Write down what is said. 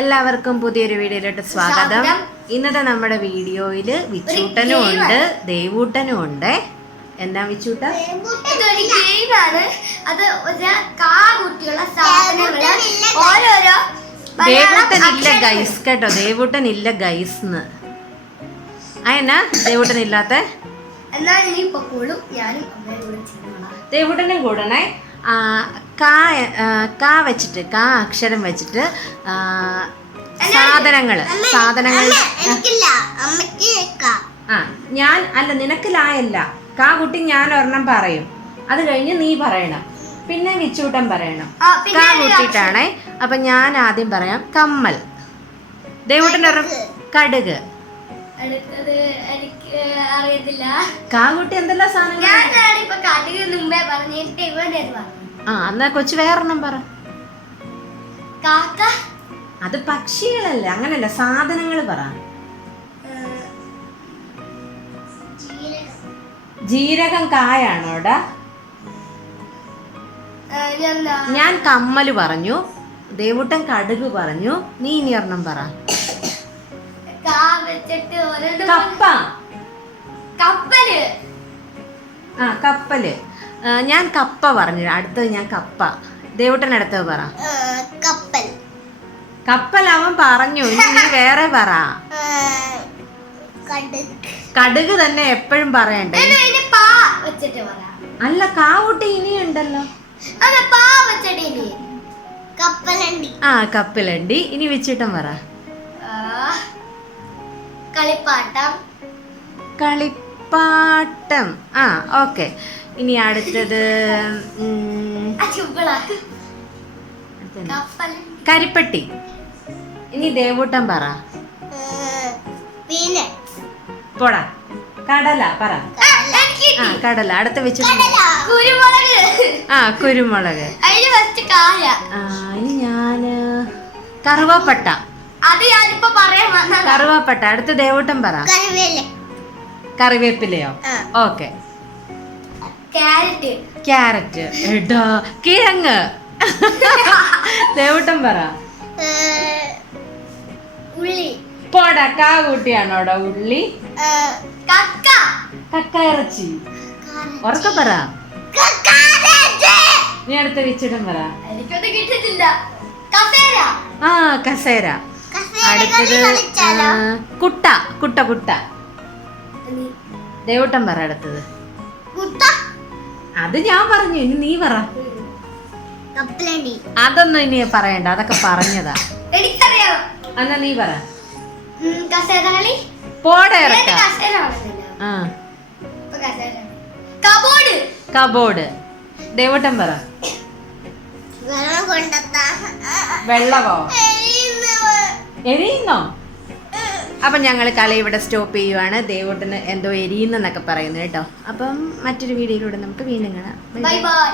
എല്ലാവർക്കും പുതിയൊരു വീഡിയോയിലോട്ട് സ്വാഗതം. ഇന്നത്തെ നമ്മുടെ വീഡിയോയിൽ വിച്ചൂട്ടനും ഉണ്ട് ദേവൂട്ടനും ഉണ്ട് എന്താ വിച്ചൂട്ട? അത് ഓരോരോ ദേവൂട്ടൻ ഇല്ല ഗൈസ് കേട്ടോ. ദേവൂട്ടൻ ഇല്ല ഗൈസ് അയനാ ദേവൂട്ടൻ ഇല്ലാത്ത ദേവൂട്ടനും കൂടണേ? കാ കാ വെച്ചിട്ട് കാ അക്ഷരം വെച്ചിട്ട് സാധനങ്ങൾ സാധനങ്ങൾ ആ. ഞാൻ അല്ല നിനക്ക് ലായല്ല കാ കുട്ടി ഞാൻ ഒരെണ്ണം പറയും. അത് കഴിഞ്ഞ് നീ പറയണം. പിന്നെ വിച്ചൂട്ടൻ പറയണം. കാ കുട്ടിയിട്ടാണേ. അപ്പൊ ഞാൻ ആദ്യം പറയാം. കമ്മൽ. ദേവൂട്ടന്റെ കടുക്. അടുത്തത് എനിക്ക് അറിയത്തില്ല. എന്തെല്ലാം സാധനങ്ങൾ ഞാനാണ് ഇപ്പൊ കാട്ടിന് മുമ്പേ പറഞ്ഞിട്ട് ഇവന്റെ ആ എന്നാ കൊച്ചു വേറെണ്ണം പറ. കാക്ക? അത് പക്ഷികളല്ല അങ്ങനല്ല സാധനങ്ങൾ പറ. ഏഹ്, ജീരകം. കായാണോടാ ഏഹ്, ഇനി എന്താ? ഞാൻ കമ്മൽ പറഞ്ഞു ദേവൂട്ടൻ കടുക് പറഞ്ഞു നീ ഇനി ഒരെണ്ണം പറ. വെച്ചിട്ട് ഓരോന്ന് കപ്പ. കപ്പൽ. ആ കപ്പൽ. ഞാൻ കപ്പ പറഞ്ഞു. അടുത്തത് ഞാൻ കപ്പ. ദേവൂട്ടൻ അടുത്തത് പറ. കപ്പൽ കപ്പൽ. അവൻ പറഞ്ഞു. ഇനി നീ വേറെ പറ. കടുക്. തന്നെ എപ്പോഴും പറയണ്ടേ? അല്ല കാവൂട്ടി ഇനിയുണ്ടല്ലോ. ആ കപ്പലണ്ടി. ഇനി വെച്ചിട്ടും പറ. കളിപ്പാട്ടം. കളിപ്പാട്ടം. ആ ഓക്കെ. ഇനി അടുത്തത് കരിപ്പട്ടി. ഇനി ദേവൂട്ടം പറ. പോടാ. കടല പറ. ആ കടല. അടുത്ത വെച്ച് കുരുമുളക്. ആ കുരുമുളക്. അതിന് ഫസ്റ്റ് കായ. ആ ഇനി ഞാൻ കറുവാപ്പട്ട. അത് ഞാനിപ്പോ പറയാൻ വന്നതാ. കറുവാപ്പട്ട അടുത്ത ദേവോട്ടം പറ. കറിവേല കറിവേപ്പിലയോ. ഓക്കെ. ക്യാരറ്റ്. ക്യാരറ്റ്. എടാ കിഴങ്ങ്. ദേവട്ടം പറ. ഉള്ളി. പോടാ കാ കൂട്ടിയാണോടാ ഉള്ളി? കക്ക. കക്ക ഇറച്ചി ഉറക്ക പറ. നീ അടുത്ത വെച്ചിട്ടും പറ. എനിക്കൊന്നും കിട്ടിയിട്ടില്ല കസേര. ആ കസേര. അടുത്തത് കുട്ട കുട്ട കുട്ട. ദേവട്ടം പറ അടുത്തത്. അത് ഞാൻ പറഞ്ഞു ഇനി നീ പറ. അതൊന്നും ഇനി പറയണ്ട അതൊക്കെ പറഞ്ഞതാ. എന്നാ നീ പറ. കബോർഡ്. കബോർഡ്. ദേവട്ടം പറ. വെള്ളമോ? എരിയുന്നോ? അപ്പം ഞങ്ങൾ കളി ഇവിടെ സ്റ്റോപ്പ് ചെയ്യുവാണ്. ദേവോട്ടിന് എന്തോ എരിയുന്നെന്നൊക്കെ പറയുന്നു കേട്ടോ. അപ്പം മറ്റൊരു വീഡിയോയിലൂടെ നമുക്ക് വീണ്ടും കാണാം. Bye bye.